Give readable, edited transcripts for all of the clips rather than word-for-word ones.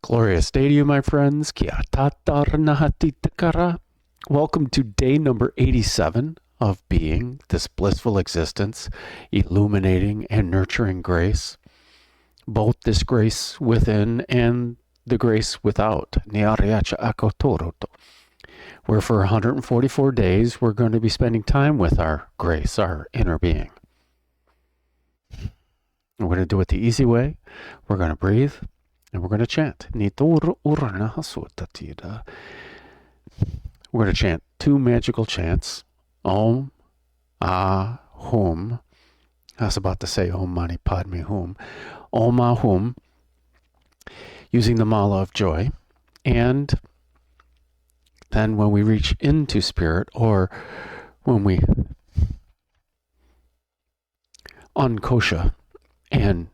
Glorious day to you, my friends. Kia tatar nahati takara. Welcome to day number 87 of being, this blissful existence, illuminating and nurturing grace. Both this grace within and the grace without. Niariacha akotoroto. Where for 144 days, we're going to be spending time with our grace, our inner being. We're going to do it the easy way. We're going to breathe. And we're going to chant. We're going to chant two magical chants. Om, Ah, Hum. I was about to say Om Mani Padme Hum. Om, Ah, Hum. Using the Mala of Joy. And then when we reach into spirit, or when we unkosha and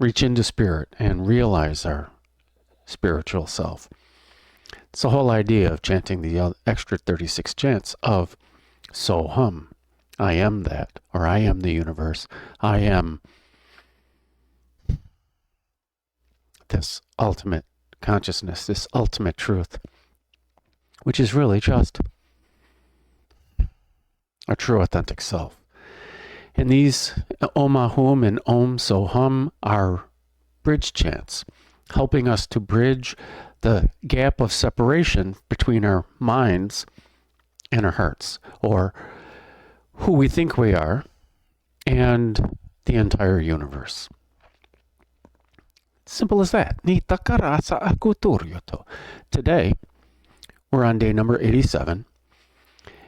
reach into spirit and realize our spiritual self. It's the whole idea of chanting the extra 36 chants of So Hum. I am that, or I am the universe. I am this ultimate consciousness, this ultimate truth, which is really just our true authentic self. And these Om Ahum and Om So Hum are bridge chants, helping us to bridge the gap of separation between our minds and our hearts, or who we think we are, and the entire universe. Simple as that. Today, we're on day number 87,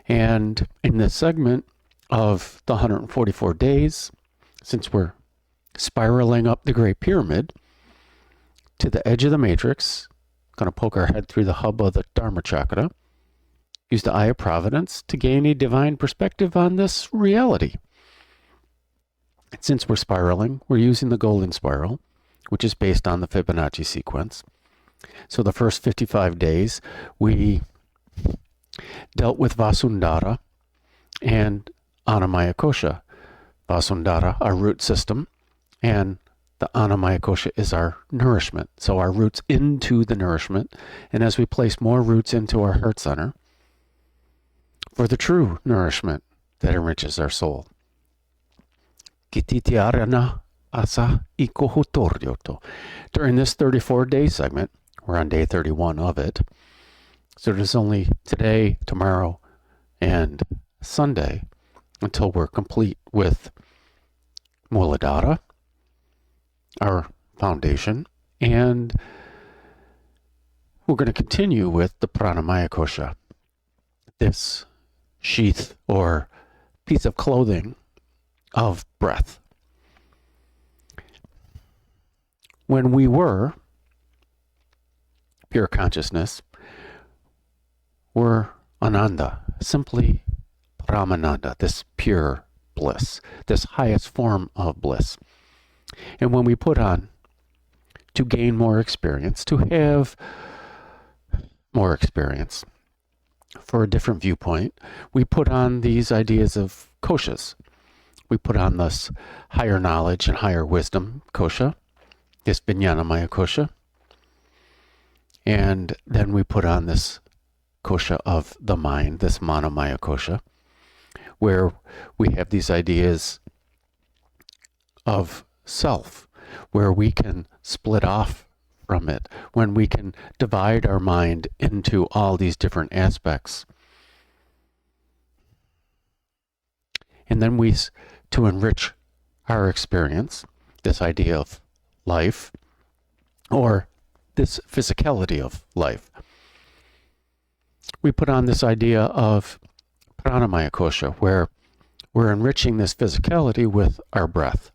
and in this segment of the 144 days, since we're spiraling up the Great Pyramid to the edge of the matrix, going to poke our head through the hub of the dharma chakra, use the Eye of Providence to gain a divine perspective on this reality. And since we're spiraling, we're using the golden spiral, which is based on the Fibonacci sequence. So the first 55 days, we dealt with Vasundhara and Annamaya Kosha. Vasundhara, our root system, and the Annamaya Kosha is our nourishment. So our roots into the nourishment. And as we place more roots into our heart center, for the true nourishment that enriches our soul. During this 34-day segment, we're on day 31 of it. So there's only today, tomorrow, and Sunday until we're complete with Muladhara, our foundation, and we're going to continue with the Pranamaya Kosha, this sheath or piece of clothing of breath. When we were pure consciousness, we're Ananda, simply Brahmananda, this pure bliss, this highest form of bliss. And when we put on to gain more experience, to have more experience for a different viewpoint, we put on these ideas of koshas. We put on this higher knowledge and higher wisdom kosha, this Vijnanamaya kosha, and then we put on this kosha of the mind, this Manomaya kosha, where we have these ideas of self, where we can split off from it, when we can divide our mind into all these different aspects. And then to enrich our experience, this idea of life, or this physicality of life, we put on this idea of Pranamaya Kosha, where we're enriching this physicality with our breath.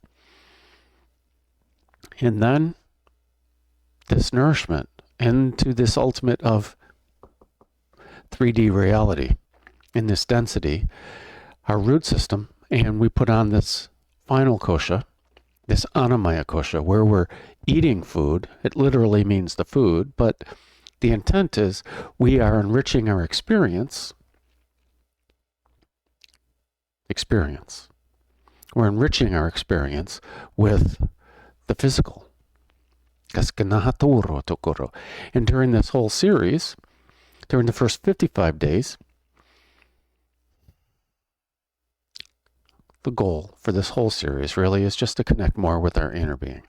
And then this nourishment into this ultimate of 3D reality, in this density, our root system, and we put on this final kosha, this Annamaya Kosha, where we're eating food. It literally means the food, but the intent is we are enriching our experience. We're enriching our experience with the physical. And during this whole series, during the first 55 days, the goal for this whole series really is just to connect more with our inner being.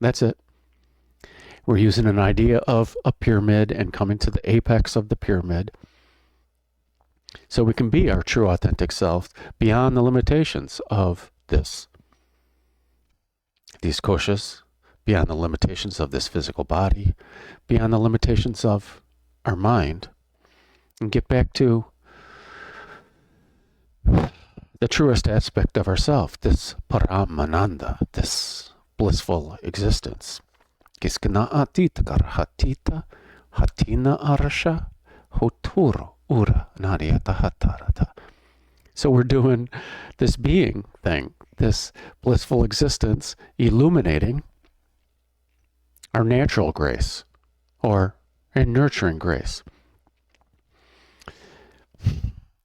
That's it. We're using an idea of a pyramid and coming to the apex of the pyramid so we can be our true authentic self beyond the limitations of these koshas, beyond the limitations of this physical body, beyond the limitations of our mind, and get back to the truest aspect of ourself, this paramananda, this blissful existence. Kiskana atita karahatita hatina arasha hoturo ura nariata hatarata. So we're doing this being thing, this blissful existence, illuminating our natural grace or a nurturing grace.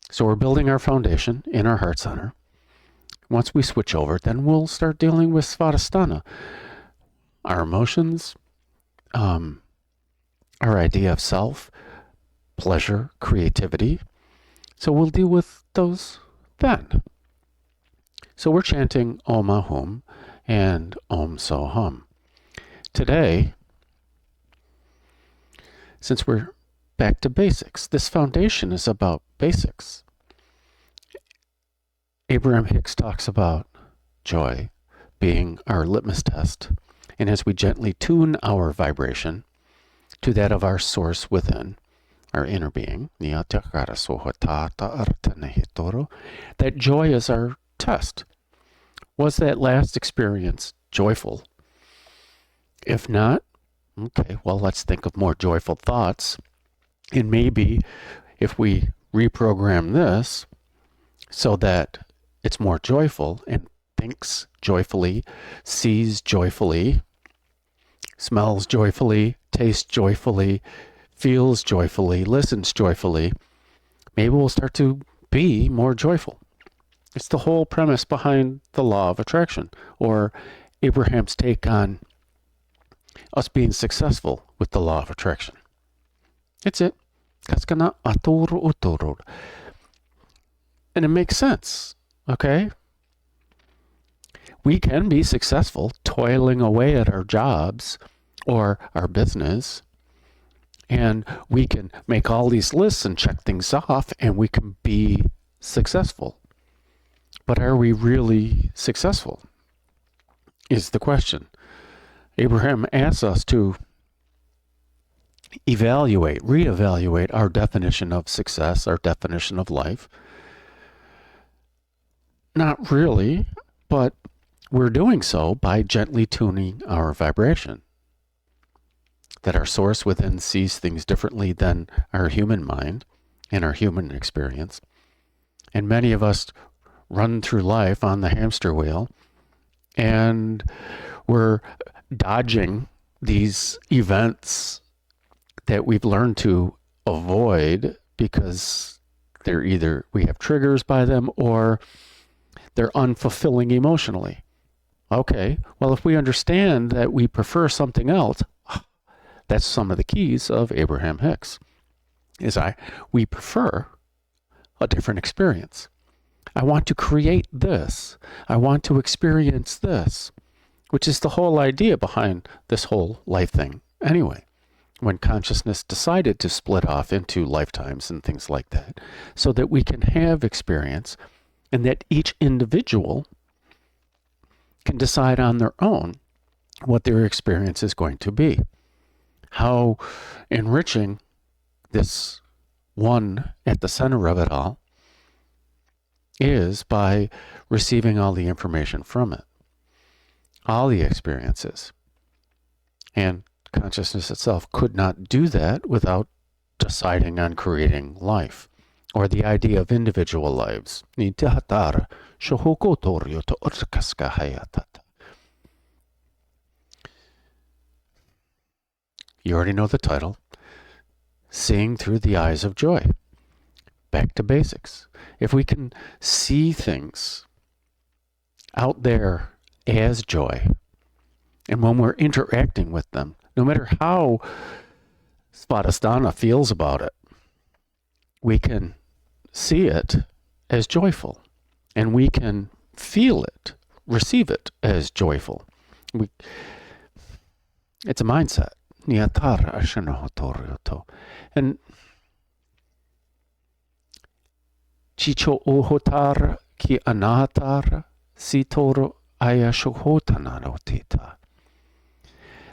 So we're building our foundation in our heart center. Once we switch over, then we'll start dealing with Svadhisthana, our emotions, our idea of self, pleasure, creativity. So we'll deal with those then. So we're chanting Om Ahum and Om Soham. Today, since we're back to basics, this foundation is about basics. Abraham Hicks talks about joy being our litmus test, and as we gently tune our vibration to that of our source within, our inner being, that joy is our test. Was that last experience joyful? If not, okay, well, let's think of more joyful thoughts. And maybe if we reprogram this so that it's more joyful and thinks joyfully, sees joyfully, smells joyfully, tastes joyfully, feels joyfully, listens joyfully, maybe we'll start to be more joyful. It's the whole premise behind the law of attraction, or Abraham's take on us being successful with the law of attraction. It's it. And it makes sense, okay? We can be successful toiling away at our jobs or our business, and we can make all these lists and check things off, and we can be successful. But are we really successful? Is the question. Abraham asks us to reevaluate our definition of success, our definition of life. Not really, but we're doing so by gently tuning our vibration. That our source within sees things differently than our human mind and our human experience. And many of us run through life on the hamster wheel, and we're dodging these events that we've learned to avoid because they're either we have triggers by them or they're unfulfilling emotionally. Okay, well, if we understand that we prefer something else, that's some of the keys of Abraham Hicks, we prefer a different experience. I want to create this. I want to experience this, which is the whole idea behind this whole life thing anyway. When consciousness decided to split off into lifetimes and things like that, so that we can have experience and that each individual can decide on their own what their experience is going to be. How enriching this one at the center of it all is by receiving all the information from it, all the experiences. And consciousness itself could not do that without deciding on creating life, or the idea of individual lives. You already know the title, Seeing Through the Eyes of Joy. Back to basics. If we can see things out there as joy, And when we're interacting with them, no matter how Svadhisthana feels about it, we can see it as joyful, and we can feel it, receive it as joyful. It's a mindset. And Chicho uhotar ki anatar sitoro ayashohotanarotita.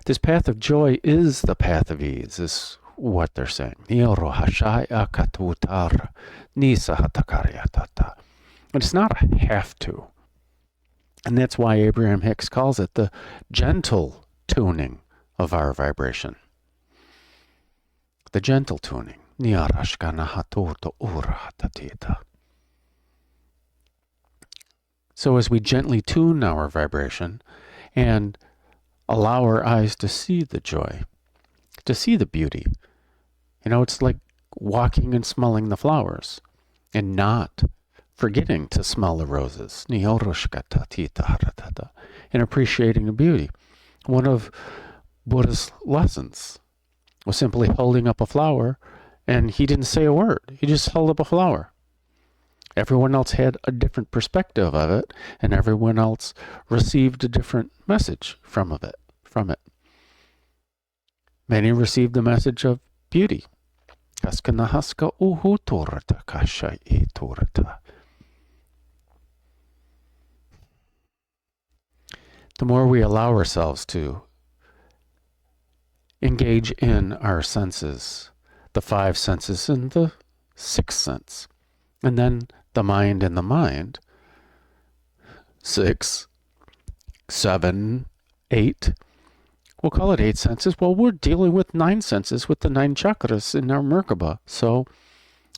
This path of joy is the path of ease, is what they're saying. And it's not a have to. And that's why Abraham Hicks calls it the gentle tuning of our vibration. The gentle tuning. So as we gently tune our vibration and allow our eyes to see the joy, to see the beauty, it's like walking and smelling the flowers and not forgetting to smell the roses and appreciating the beauty. One of Buddha's lessons was simply holding up a flower, and he didn't say a word. He just held up a flower. Everyone else had a different perspective of it, and everyone else received a different message from it. Many received the message of beauty. The more we allow ourselves to engage in our senses, the 5 senses and the 6th sense, and then the mind and the mind, 6, 7, 8, we'll call it 8 senses. Well, we're dealing with 9 senses with the 9 chakras in our Merkaba. So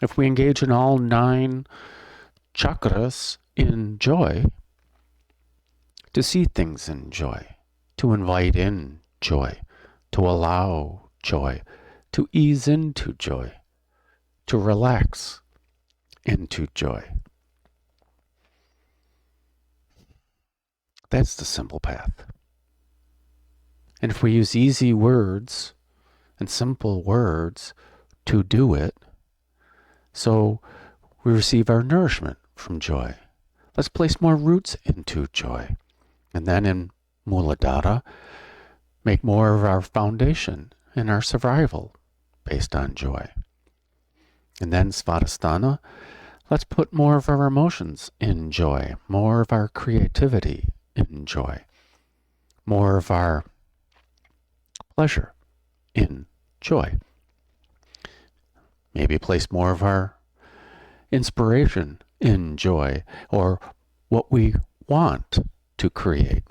if we engage in all 9 chakras in joy, to see things in joy, to invite in joy, to allow joy, to ease into joy, to relax into joy. That's the simple path. And if we use easy words and simple words to do it, so we receive our nourishment from joy. Let's place more roots into joy. And then in Muladhara, make more of our foundation and our survival based on joy. And then Svadhisthana, let's put more of our emotions in joy, more of our creativity in joy, more of our pleasure in joy. Maybe place more of our inspiration in joy, or what we want to create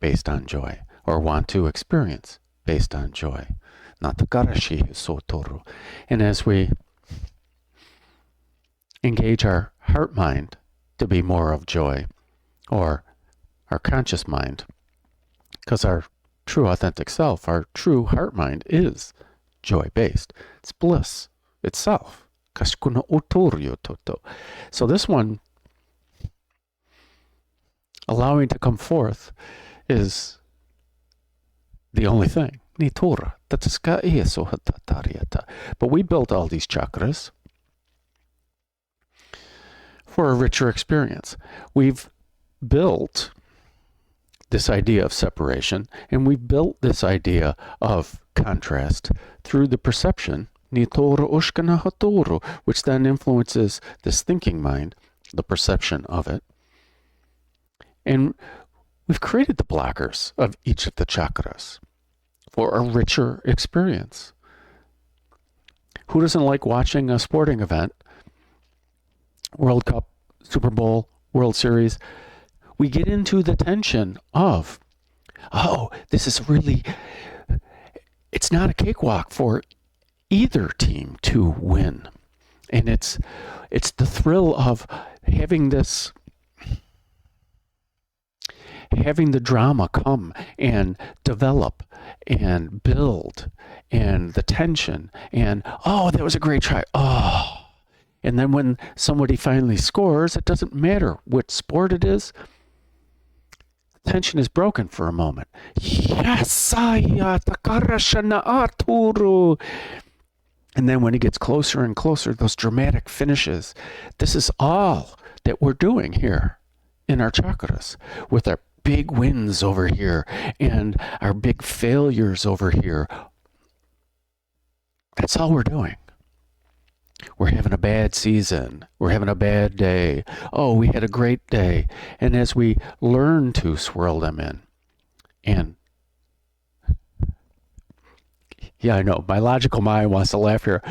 based on joy, or want to experience based on joy. And as we engage our heart mind to be more of joy, or our conscious mind, because our true authentic self, our true heart mind is joy-based. It's bliss itself. So this one, allowing to come forth, is the only thing. But we built all these chakras for a richer experience. We've built this idea of separation, and we've built this idea of contrast through the perception, which then influences this thinking mind, the perception of it. And we've created the blockers of each of the chakras for a richer experience. Who doesn't like watching a sporting event, World Cup, Super Bowl, World Series? We get into the tension of, this is really, it's not a cakewalk for either team to win. And it's the thrill of having the drama come and develop and build, and the tension, and that was a great try. And then when somebody finally scores, it doesn't matter what sport it is, tension is broken for a moment. And then when it gets closer and closer, those dramatic finishes. This is all that we're doing here in our chakras, with our big wins over here and our big failures over here. That's all we're doing. We're having a bad season. We're having a bad day. Oh, we had a great day. And as we learn to swirl them in, and yeah, I know, my logical mind wants to laugh here.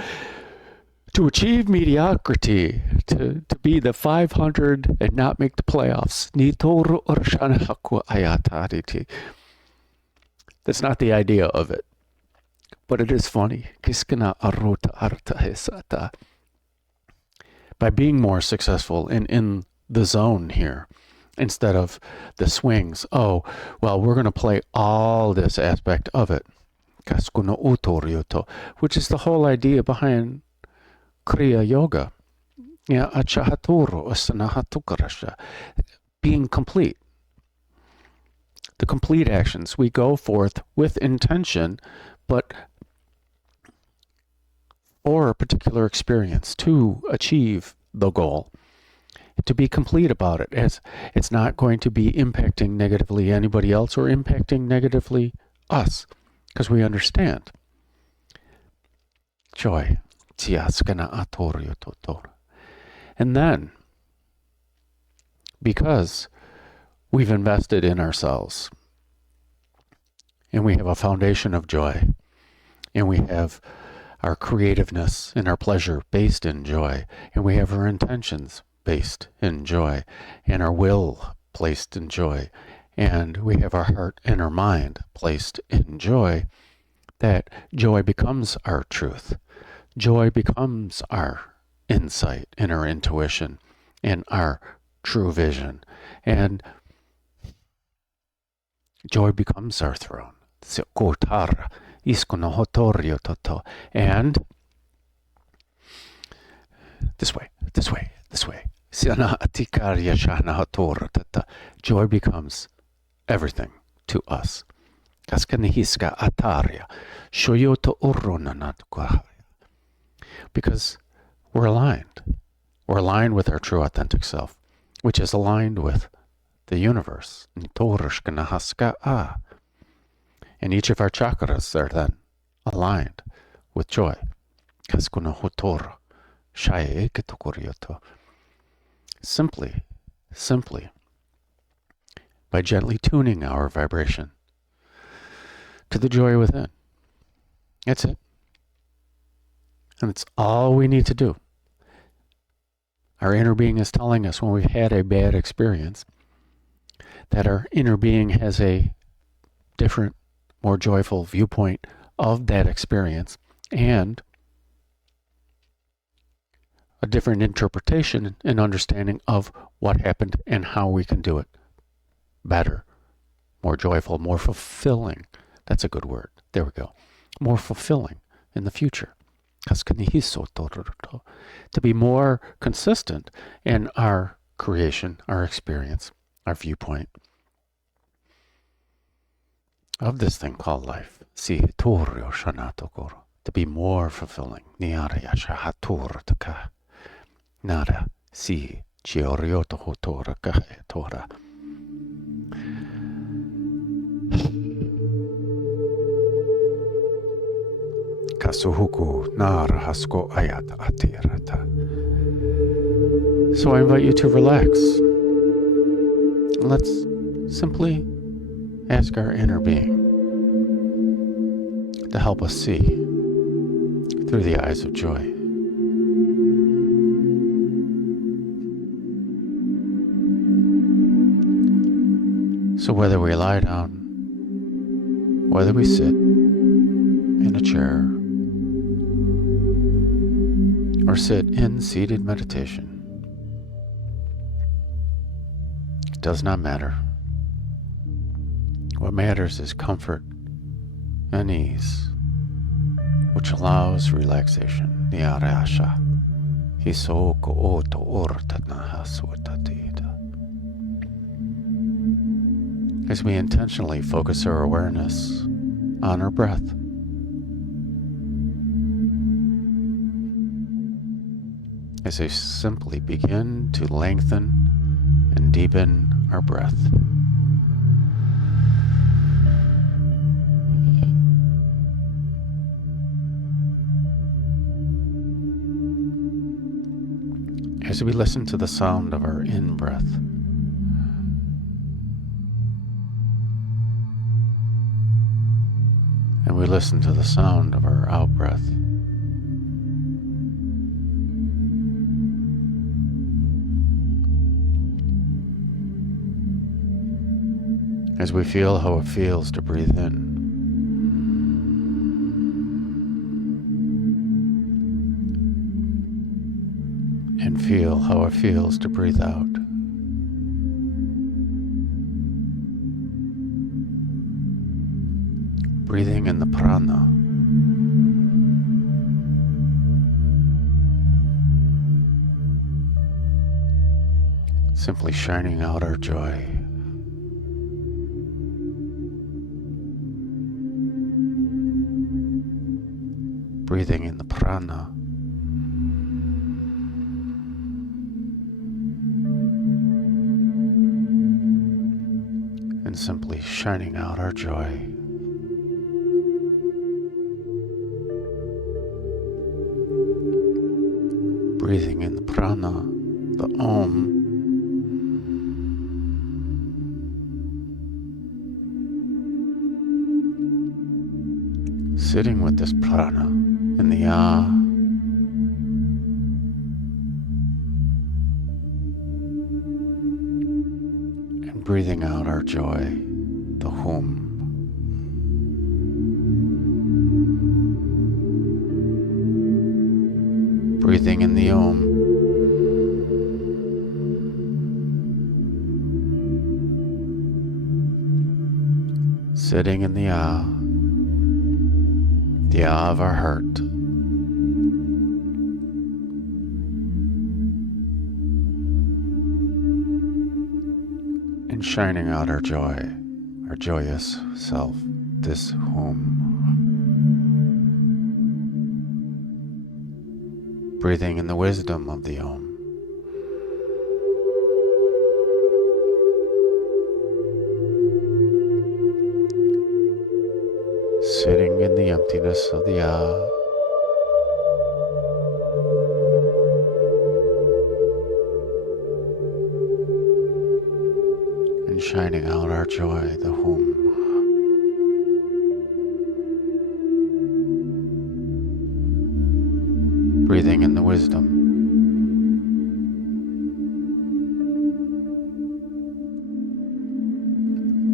To achieve mediocrity, to be the 500 and not make the playoffs. That's not the idea of it. But it is funny. By being more successful in the zone here, instead of the swings. Oh, well, we're going to play all this aspect of it. Which is the whole idea behind Kriya Yoga. Being complete. The complete actions. We go forth with intention, but for a particular experience, to achieve the goal, to be complete about it, as it's not going to be impacting negatively anybody else or impacting negatively us, because we understand. Joy. And then, because we've invested in ourselves, and we have a foundation of joy, and we have our creativeness and our pleasure based in joy, and we have our intentions based in joy, and our will placed in joy, and we have our heart and our mind placed in joy, that joy becomes our truth. Joy becomes our insight and our intuition and our true vision. And joy becomes our throne. And this way. Joy becomes everything to us. Because we're aligned. We're aligned with our true authentic self, which is aligned with the universe. And each of our chakras are then aligned with joy. Simply, by gently tuning our vibration to the joy within. That's it. And it's all we need to do. Our inner being is telling us when we've had a bad experience that our inner being has a different, more joyful viewpoint of that experience and a different interpretation and understanding of what happened and how we can do it better, more joyful, more fulfilling. That's a good word. There we go. More fulfilling in the future. To be more consistent in our creation, our experience, our viewpoint of this thing called life. To be more fulfilling. Nara si chiorioto hotora kahe tora. Kasuhuku nara hasko ayata atirata. So I invite you to relax. Let's simply ask our inner being to help us see through the eyes of joy. So whether we lie down, whether we sit in a chair, or sit in seated meditation, it does not matter. What matters is comfort and ease, which allows relaxation. Niarasha hisoko oto ortatna haswatatida. as we intentionally focus our awareness on our breath. As we simply begin to lengthen and deepen our breath. As we listen to the sound of our in-breath, and we listen to the sound of our out-breath. As we feel how it feels to breathe in, and feel how it feels to breathe out. Breathing in the prana. Simply shining out our joy. Breathing in the prana. And simply shining out our joy. Breathing in the prana, the Om. Sitting with this prana in the Ah. And breathing out our joy, the Hum. Breathing in the Om. Sitting in the Ah of our heart. And shining out our joy, our joyous self, this Hum. Breathing in the wisdom of the Om. Sitting in the emptiness of the Ah. And shining out our joy, the Hum. Breathing in the wisdom.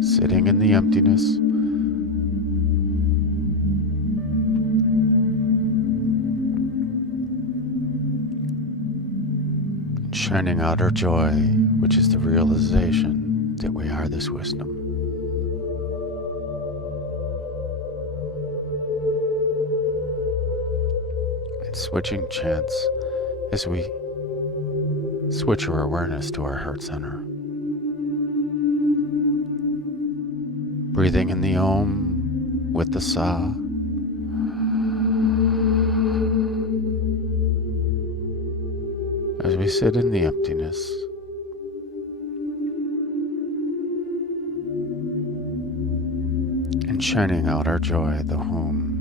Sitting in the emptiness. Shining out our joy, which is the realization that we are this wisdom. And switching chants as we switch our awareness to our heart center. Breathing in the Om with the Sa. As we sit in the emptiness, and shining out our joy, the Hum,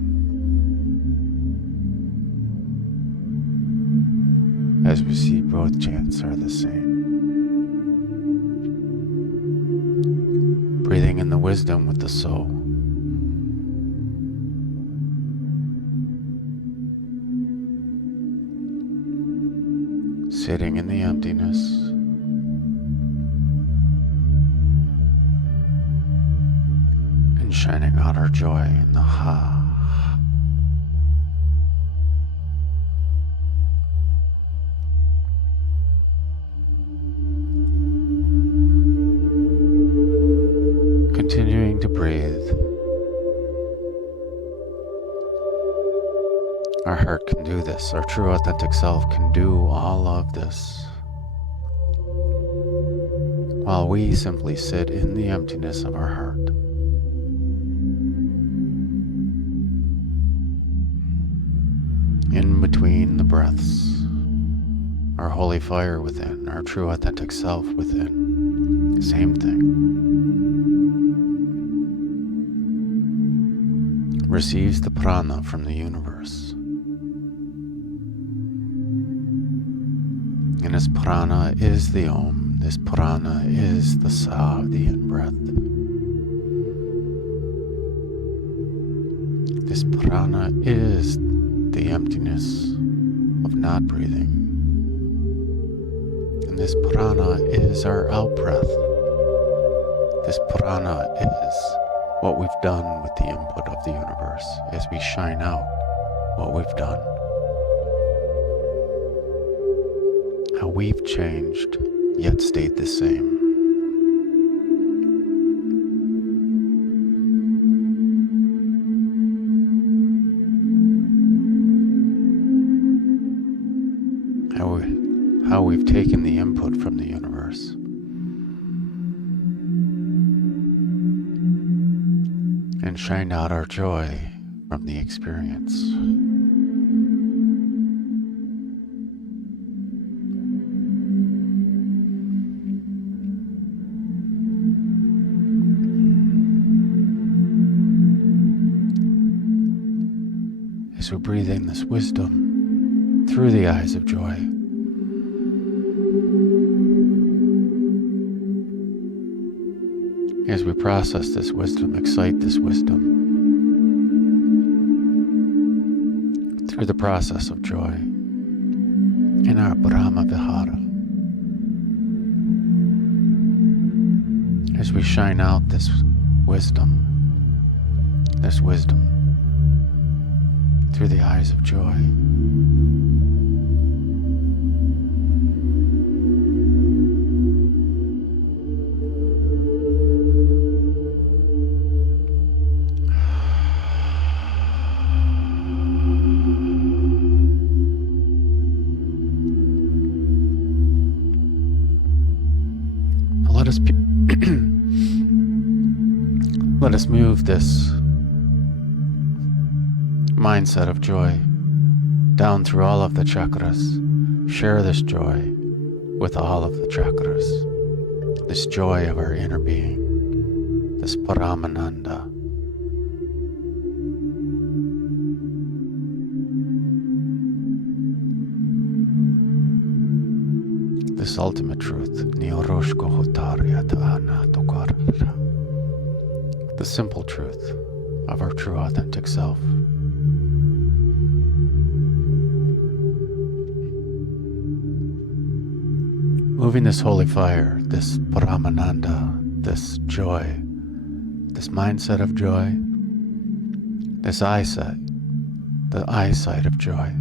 as we see both chants are the same. Breathing in the wisdom with the soul. Sitting in the emptiness. And shining out our joy in the Ha. Continuing to breathe. Our heart can do this. Our true authentic self can do all of this. while we simply sit in the emptiness of our heart. In between the breaths, our holy fire within, our true authentic self within, same thing, receives the prana from the universe. And this prana is the Om, this prana is the Sa of the in-breath. This prana is the emptiness of not breathing. And this prana is our out-breath. This prana is what we've done with the input of the universe as we shine out what we've done. How we've changed, yet stayed the same. How we've taken the input from the universe and shined out our joy from the experience. As we breathe in this wisdom through the eyes of joy, as we process this wisdom, excite this wisdom through the process of joy in our prati-a-haara, as we shine out this wisdom through the eyes of joy. Let us move this mindset of joy down through all of the chakras. Share this joy with all of the chakras. This joy of our inner being, this Paramananda. This ultimate truth, the simple truth of our true authentic self. Moving this holy fire, this Paramananda, this joy, this mindset of joy, this eyesight, the eyesight of joy.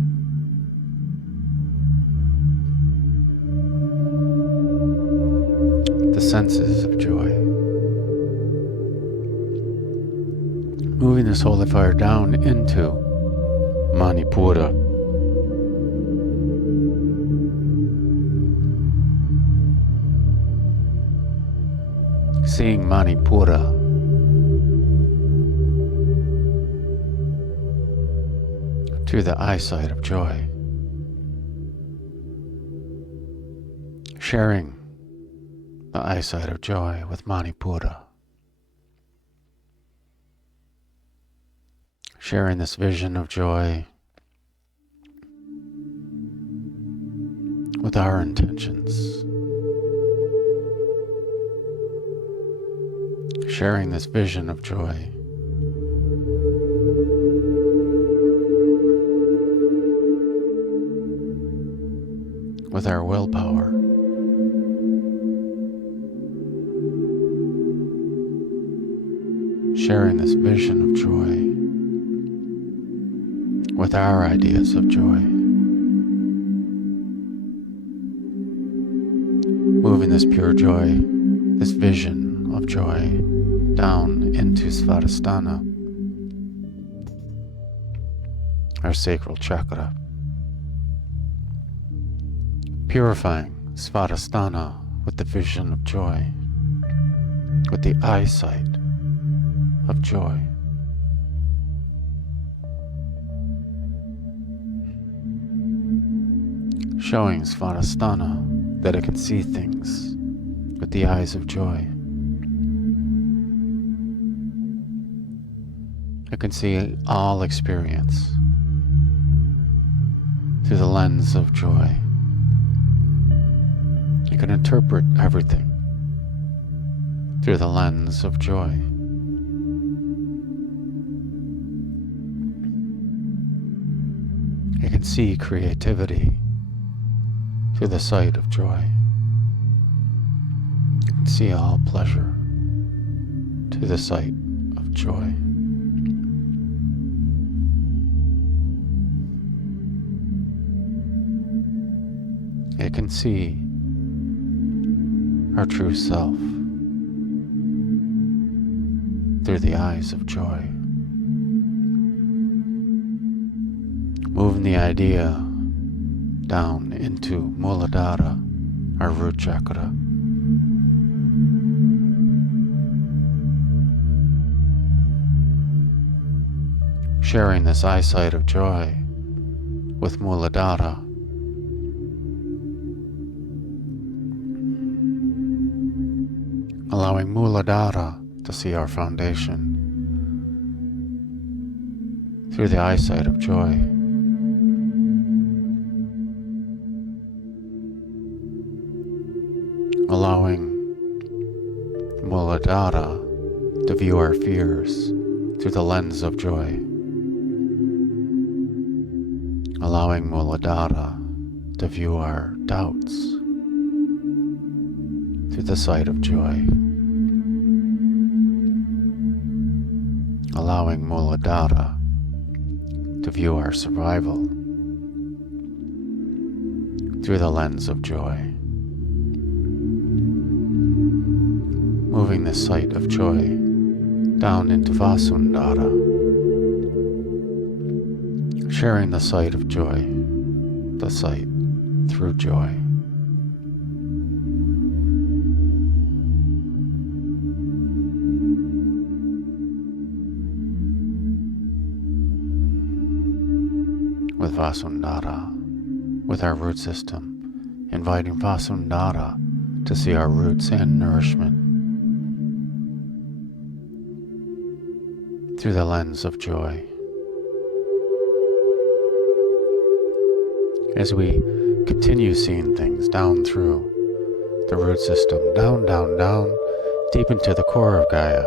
The senses of joy. Moving this holy fire down into Manipura. Seeing Manipura through the eyesight of joy. Sharing the eyesight of joy with Manipura. Sharing this vision of joy with our intentions. Sharing this vision of joy with our willpower. Sharing this vision of joy with our ideas of joy. Moving this pure joy, this vision of joy, down into Svadhisthana, our sacral chakra. Purifying Svadhisthana with the vision of joy, with the eyesight of joy. Showing Svadhisthana that it can see things with the eyes of joy. It can see all experience through the lens of joy. You can interpret everything through the lens of joy. You can see creativity through the sight of joy. You can see all pleasure through the sight of joy. You can see our true self through the eyes of joy. Moving the idea down into Muladhara, our root chakra. Sharing this eyesight of joy with Muladhara. Allowing Muladhara to see our foundation through the eyesight of joy. Allowing Muladhara to view our fears through the lens of joy. Allowing Muladhara to view our doubts through the sight of joy. Allowing Muladhara to view our survival through the lens of joy. Moving the sight of joy down into Vasundhara. Sharing the sight of joy, the sight through joy. With Vasundhara, with our root system, inviting Vasundhara to see our roots and nourishment through the lens of joy. As we continue seeing things down through the root system, down, deep into the core of Gaia,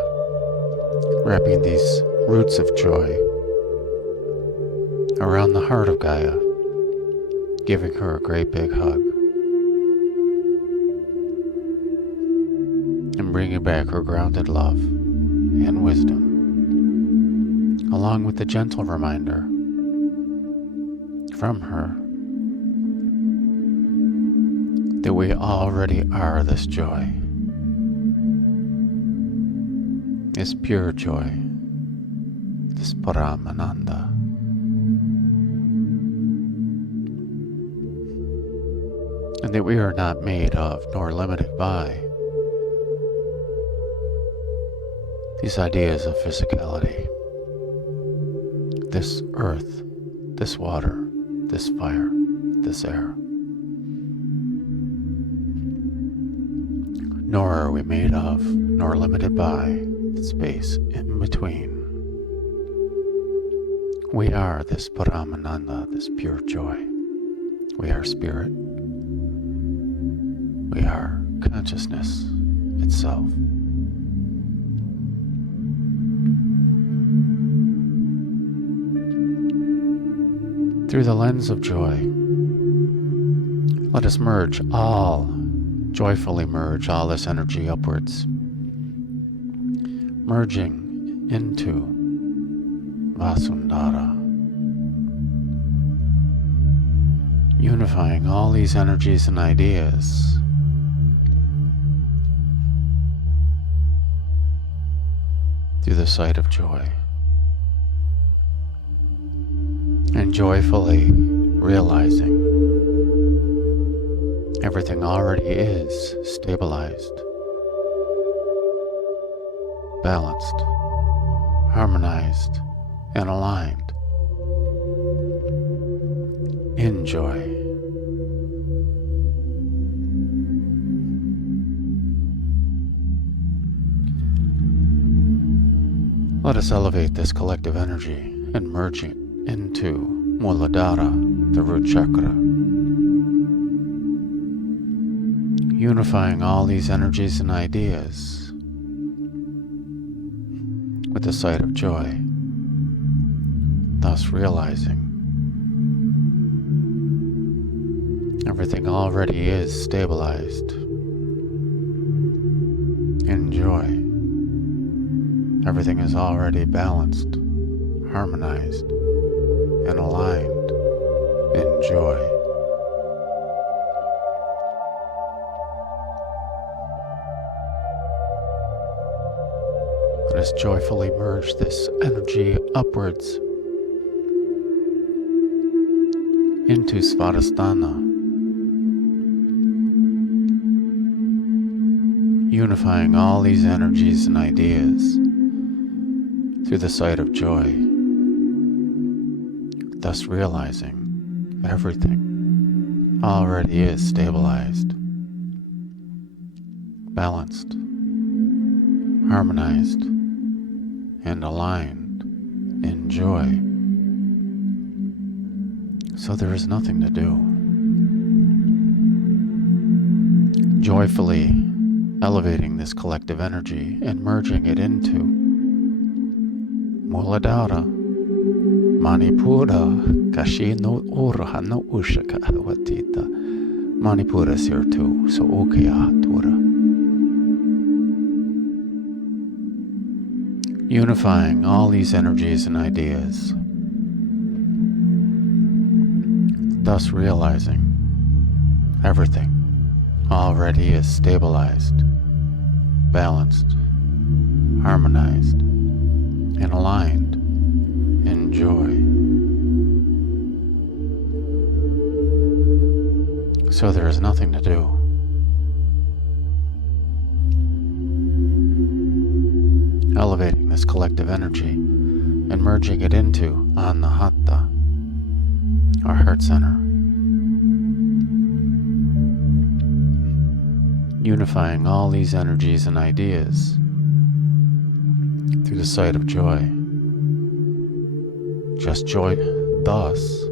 wrapping these roots of joy around the heart of Gaia, giving her a great big hug, and bringing back her grounded love and wisdom, along with the gentle reminder from her that we already are this joy, this pure joy, this Paramananda. And that we are not made of nor limited by these ideas of physicality, this earth, this water, this fire, this air. Nor are we made of nor limited by the space in between. We are this Paramananda, this pure joy. We are spirit. We are consciousness itself. Through the lens of joy, let us joyfully merge all this energy upwards, merging into Vasundhara, unifying all these energies and ideas through the sight of joy, and joyfully realizing Everything already is stabilized, balanced, harmonized, and aligned. Enjoy. Let us elevate this collective energy and merge it into Muladhara, the root chakra, unifying all these energies and ideas with the sight of joy, thus realizing everything already is stabilized. Enjoy. Everything is already balanced, harmonized, and aligned. Enjoy. Let us joyfully merge this energy upwards into Svadhisthana, unifying all these energies and ideas through the sight of joy, thus realizing everything already is stabilized, balanced, harmonized, and aligned in joy. So there is nothing to do. Joyfully elevating this collective energy and merging it into Muladhara, Manipura, Kashino Urahano Ushaka Watita, Manipura Sirtu, so Ukaya Tura. Unifying all these energies and ideas, thus realizing everything already is stabilized, balanced, harmonized, and aligned in joy. So there is nothing to do. Elevating this collective energy and merging it into Anahata, our heart center. Unifying all these energies and ideas through the sight of joy. Just joy, thus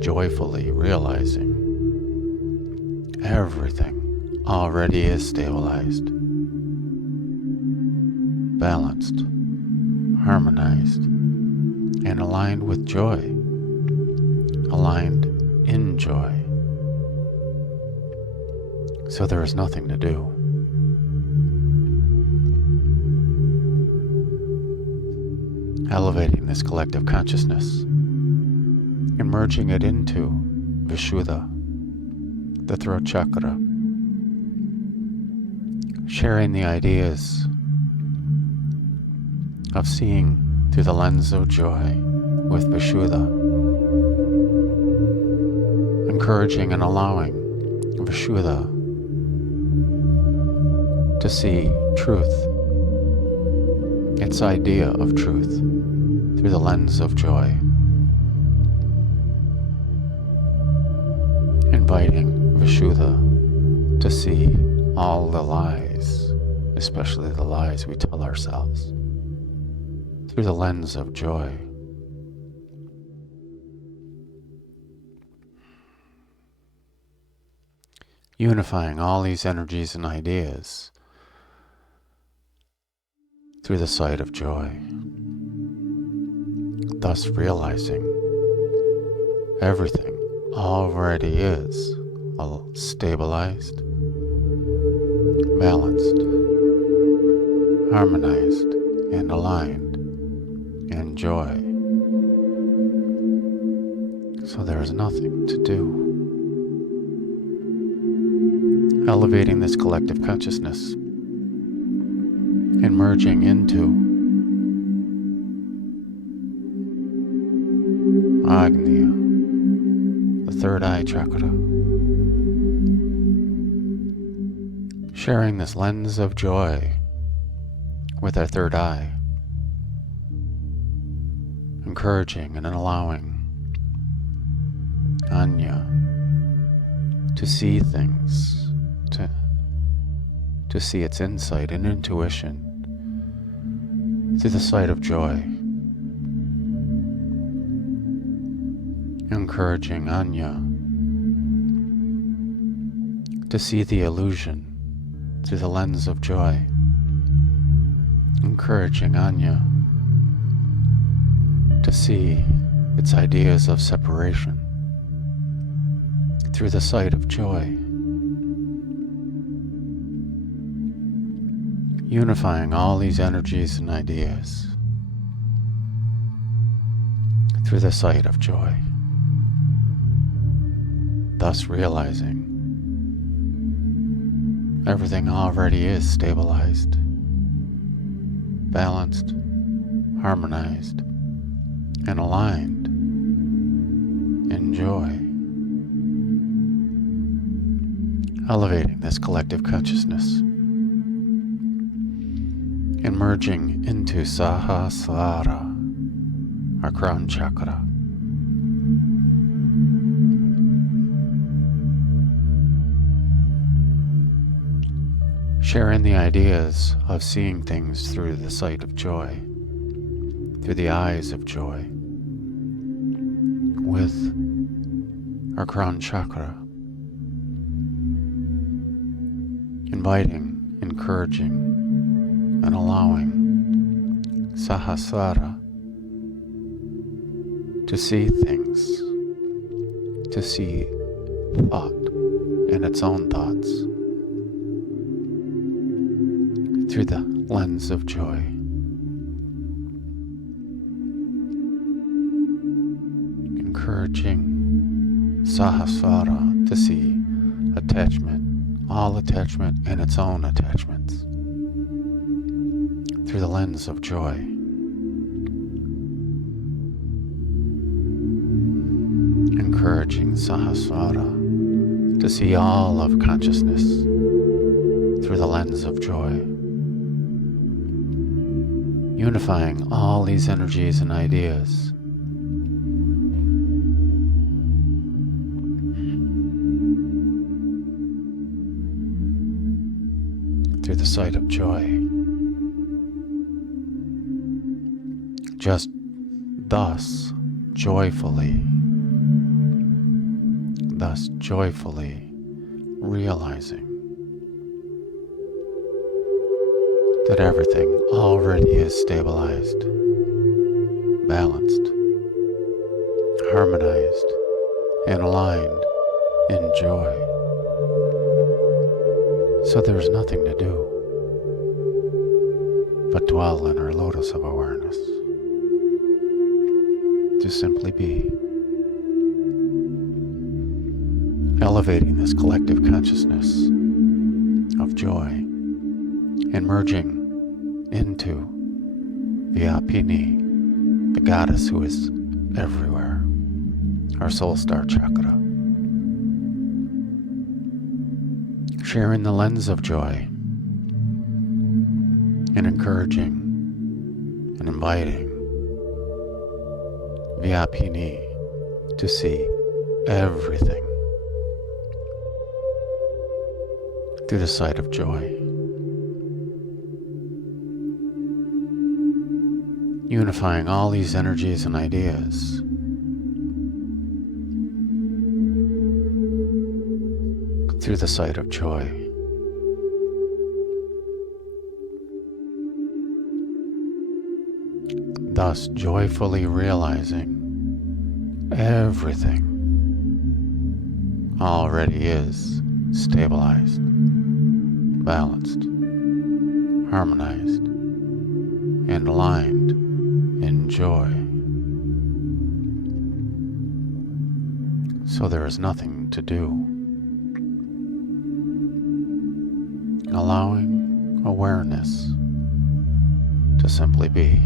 joyfully realizing everything already is stabilized, balanced, harmonized, and aligned with joy, aligned in joy. So there is nothing to do. Elevating this collective consciousness and merging it into Vishuddha, the throat chakra, sharing the ideas of seeing through the lens of joy with Vishuddha, encouraging and allowing Vishuddha to see truth, its idea of truth, through the lens of joy, inviting Vishuddha to see all the lies, especially the lies we tell ourselves, through the lens of joy. Unifying all these energies and ideas through the sight of joy, thus realizing everything already is stabilized, balanced, harmonized, and aligned in joy. So there is nothing to do. Elevating this collective consciousness and merging into Agnya, the third eye chakra, sharing this lens of joy with our third eye, encouraging and allowing Anya to see things, to see its insight and intuition through the sight of joy, encouraging Anya to see the illusion through the lens of joy, encouraging Anya to see its ideas of separation through the sight of joy, unifying all these energies and ideas through the sight of joy, thus realizing everything already is stabilized, balanced, harmonized, and aligned in joy. Elevating this collective consciousness and merging into Sahasrara, our crown chakra. Sharing the ideas of seeing things through the sight of joy, through the eyes of joy, with our crown chakra, inviting, encouraging, and allowing Sahasrara to see things, to see thought and its own thoughts through the lens of joy. Encouraging Sahasrara to see attachment, all attachment and its own attachments through the lens of joy. Encouraging Sahasrara to see all of consciousness through the lens of joy. Unifying all these energies and ideas through the sight of joy. Just thus joyfully realizing that everything already is stabilized, balanced, harmonized, and aligned in joy. So there's nothing to do but dwell in our lotus of awareness, to simply be, elevating this collective consciousness of joy and merging into Vyapini, the goddess who is everywhere, our soul star chakra. Sharing the lens of joy and encouraging and inviting Vyapini to see everything through the sight of joy. Unifying all these energies and ideas through the sight of joy. Thus joyfully realizing everything already is stabilized, balanced, harmonized, and aligned in joy. So there is nothing to do. Allowing awareness to simply be.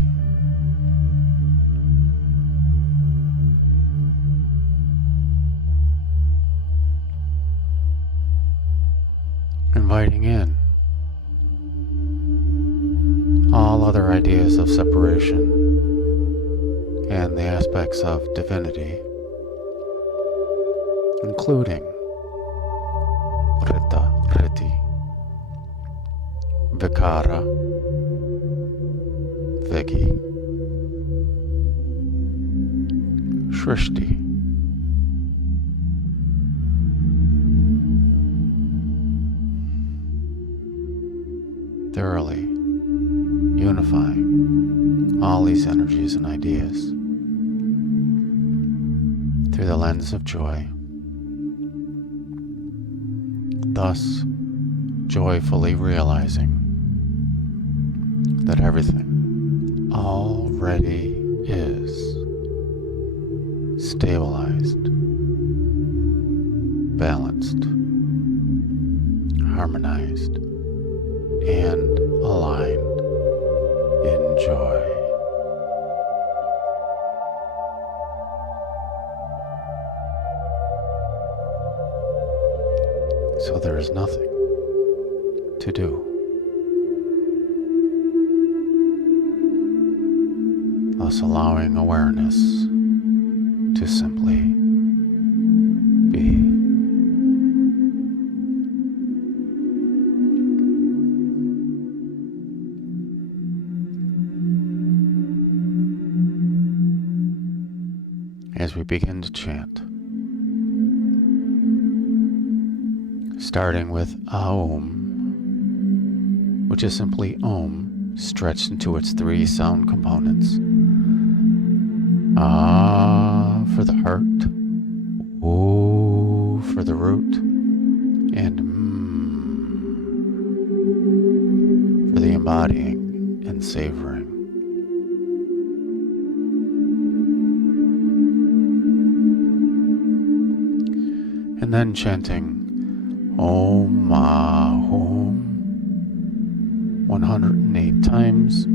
Inviting in ideas of separation and the aspects of divinity, including Rita, Riti, Vikara, Vigi, Shrishti, thoroughly unifying all these energies and ideas through the lens of joy, thus joyfully realizing that everything already is stabilized, balanced, harmonized, and aligned in joy. So there is nothing to do, thus allowing awareness to simply be. As we begin to chant, starting with Aum, which is simply Om stretched into its three sound components. Ah for the heart, O for the root, and for the embodying and savoring. And then chanting Om Ahum 108 times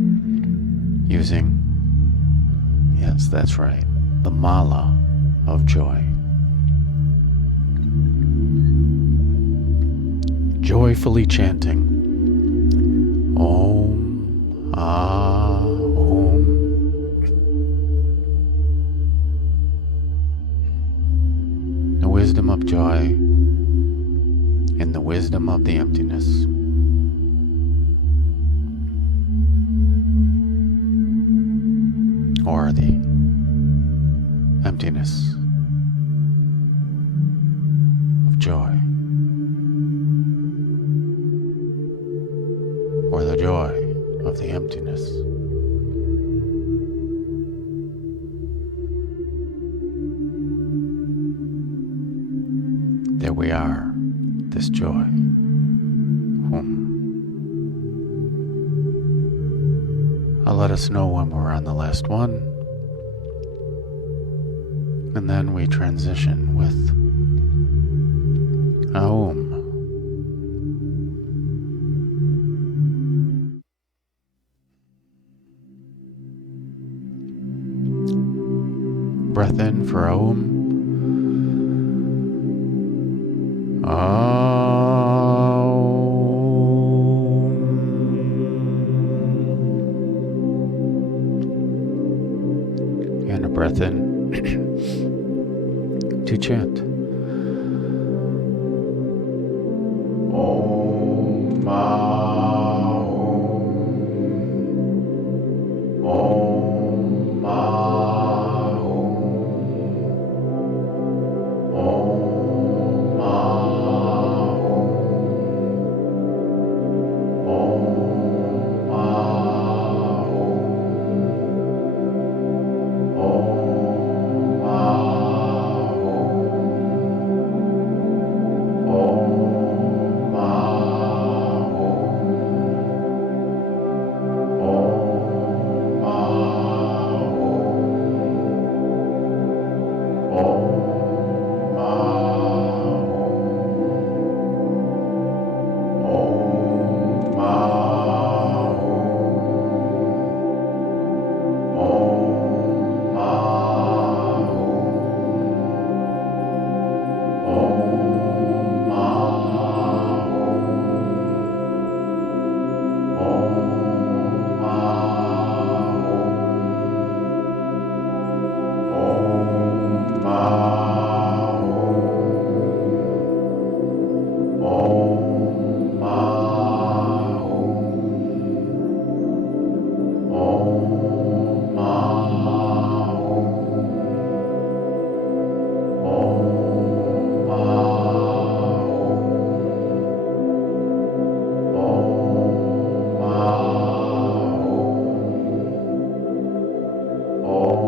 using, yes, that's right, the Mala of Joy. Joyfully chanting Om Ahum. The wisdom of joy in the wisdom of the emptiness. Or the emptiness of joy. Or the joy of the emptiness. There we are, this joy. Let us know when we're on the last one, and then we transition with Aum. Breath in for Aum. And a breath in to chant. Om Ahum. Om Ahum. Om Ahum. Om Ahum. Om Ahum. Om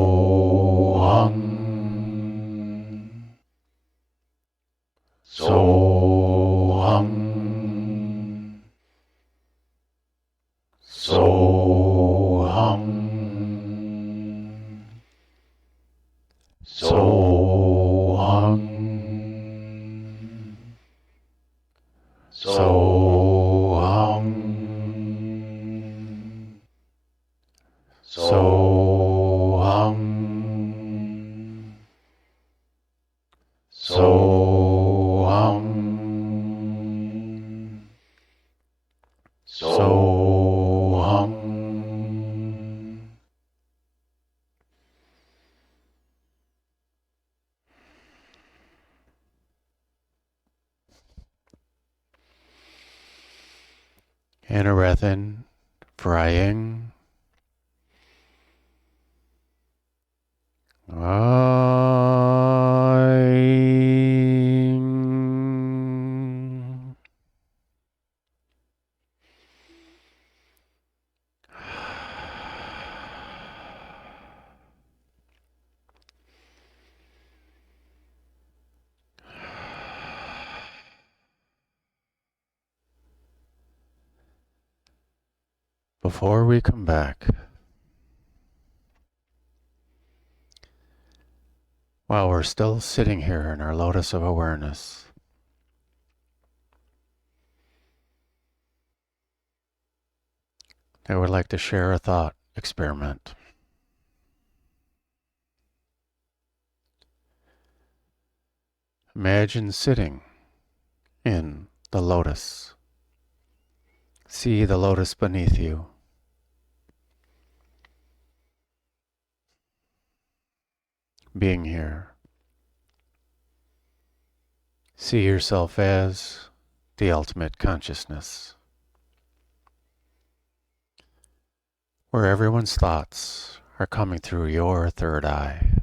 Soham. Soham. Soham. Soham. Soham. Soham. Soham. And a breath in for Aying. Before we come back, while we're still sitting here in our lotus of awareness, I would like to share a thought experiment. Imagine sitting in the lotus. See the lotus beneath you. Being here. See yourself as the ultimate consciousness, where everyone's thoughts are coming through your third eye.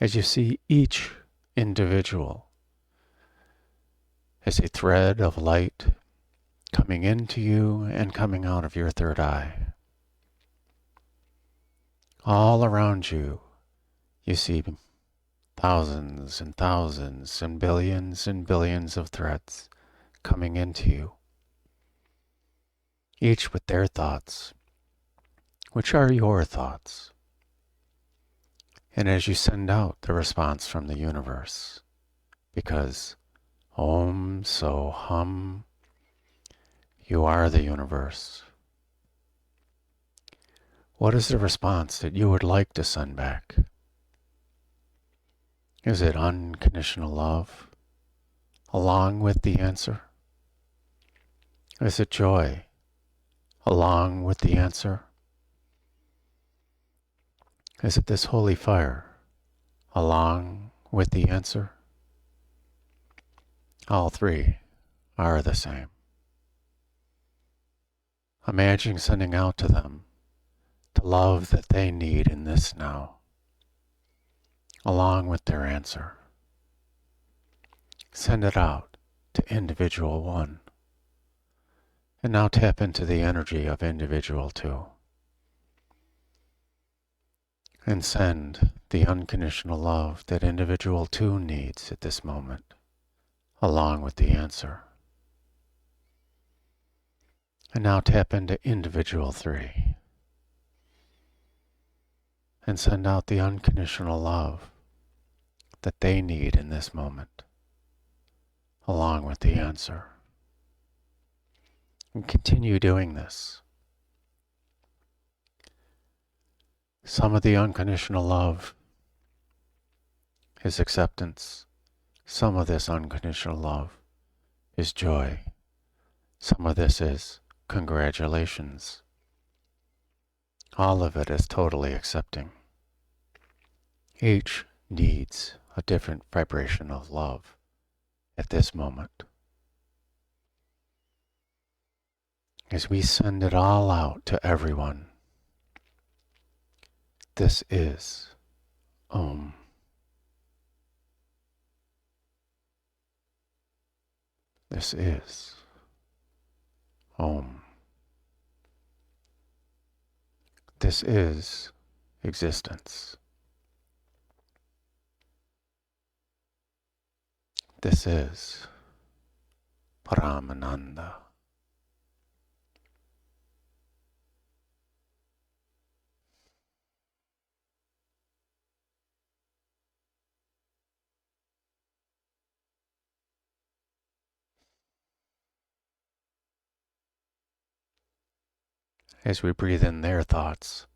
As you see each individual as a thread of light coming into you and coming out of your third eye. All around you, you see thousands and thousands and billions of threads coming into you, each with their thoughts, which are your thoughts. And as you send out the response from the universe, because Om So Hum, you are the universe. What is the response that you would like to send back? Is it unconditional love, along with the answer? Is it joy, along with the answer? Is it this holy fire, along with the answer? All three are the same. Imagine sending out to them the love that they need in this now, along with their answer. Send it out to individual one. And now tap into the energy of individual two. And send the unconditional love that individual two needs at this moment, along with the answer. And now tap into individual three. And send out the unconditional love that they need in this moment, along with the answer. And continue doing this. Some of the unconditional love is acceptance. Some of this unconditional love is joy. Some of this is congratulations. All of it is totally accepting. Each needs a different vibration of love at this moment. As we send it all out to everyone, this is Om. This is Om. This is existence. This is Paramananda. As we breathe in their thoughts,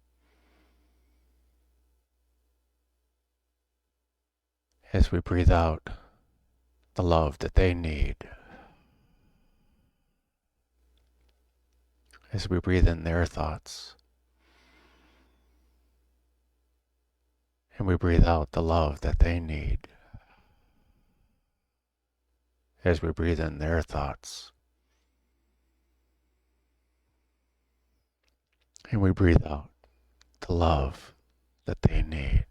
as we breathe out the love that they need, as we breathe in their thoughts, and we breathe out the love that they need, as we breathe in their thoughts, and we breathe out the love that they need.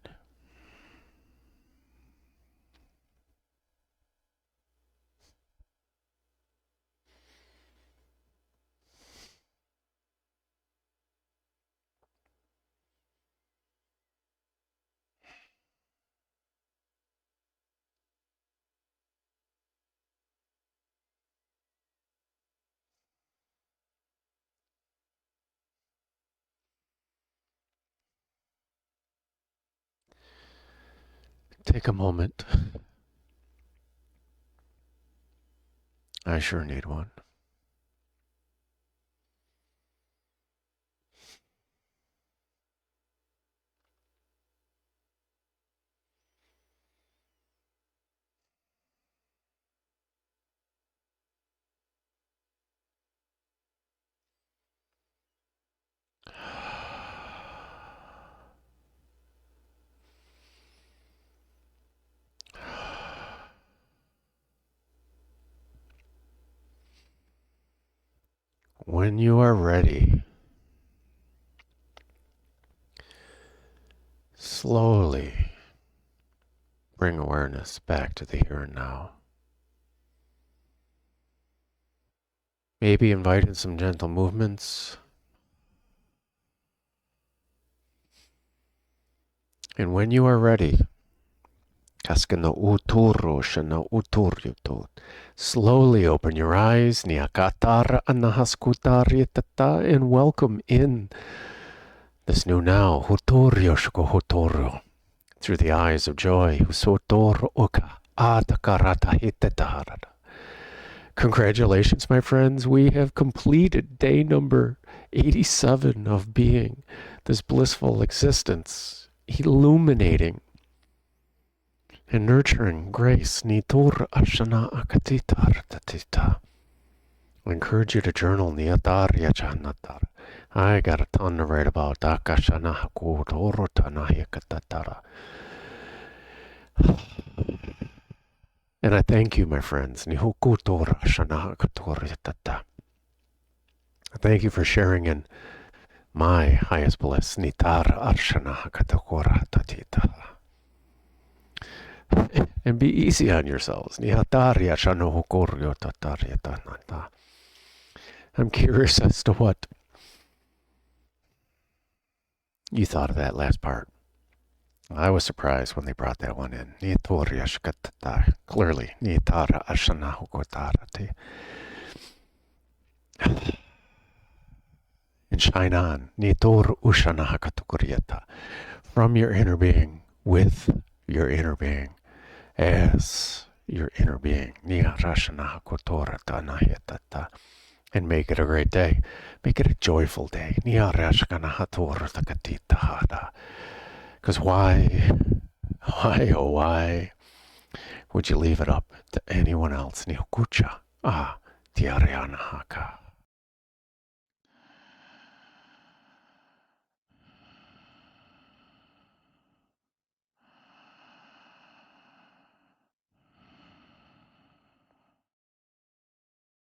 Take a moment. I sure need one. When you are ready, slowly bring awareness back to the here and now. Maybe invite in some gentle movements. And when you are ready, slowly open your eyes, and welcome in this new now, through the eyes of joy. Congratulations, my friends. We have completed day number 87 of being, this blissful existence, illuminating and nurturing grace. I encourage you to journal. I got a ton to write about. And I thank you, my friends. Thank you for sharing in my highest bliss. And be easy on yourselves. I'm curious as to what you thought of that last part. I was surprised when they brought that one in. Clearly. And shine on. From your inner being, with your inner being, as your inner being. And make it a great day. Make it a joyful day. Because why, oh why would you leave it up to anyone else? Tiarianahaka.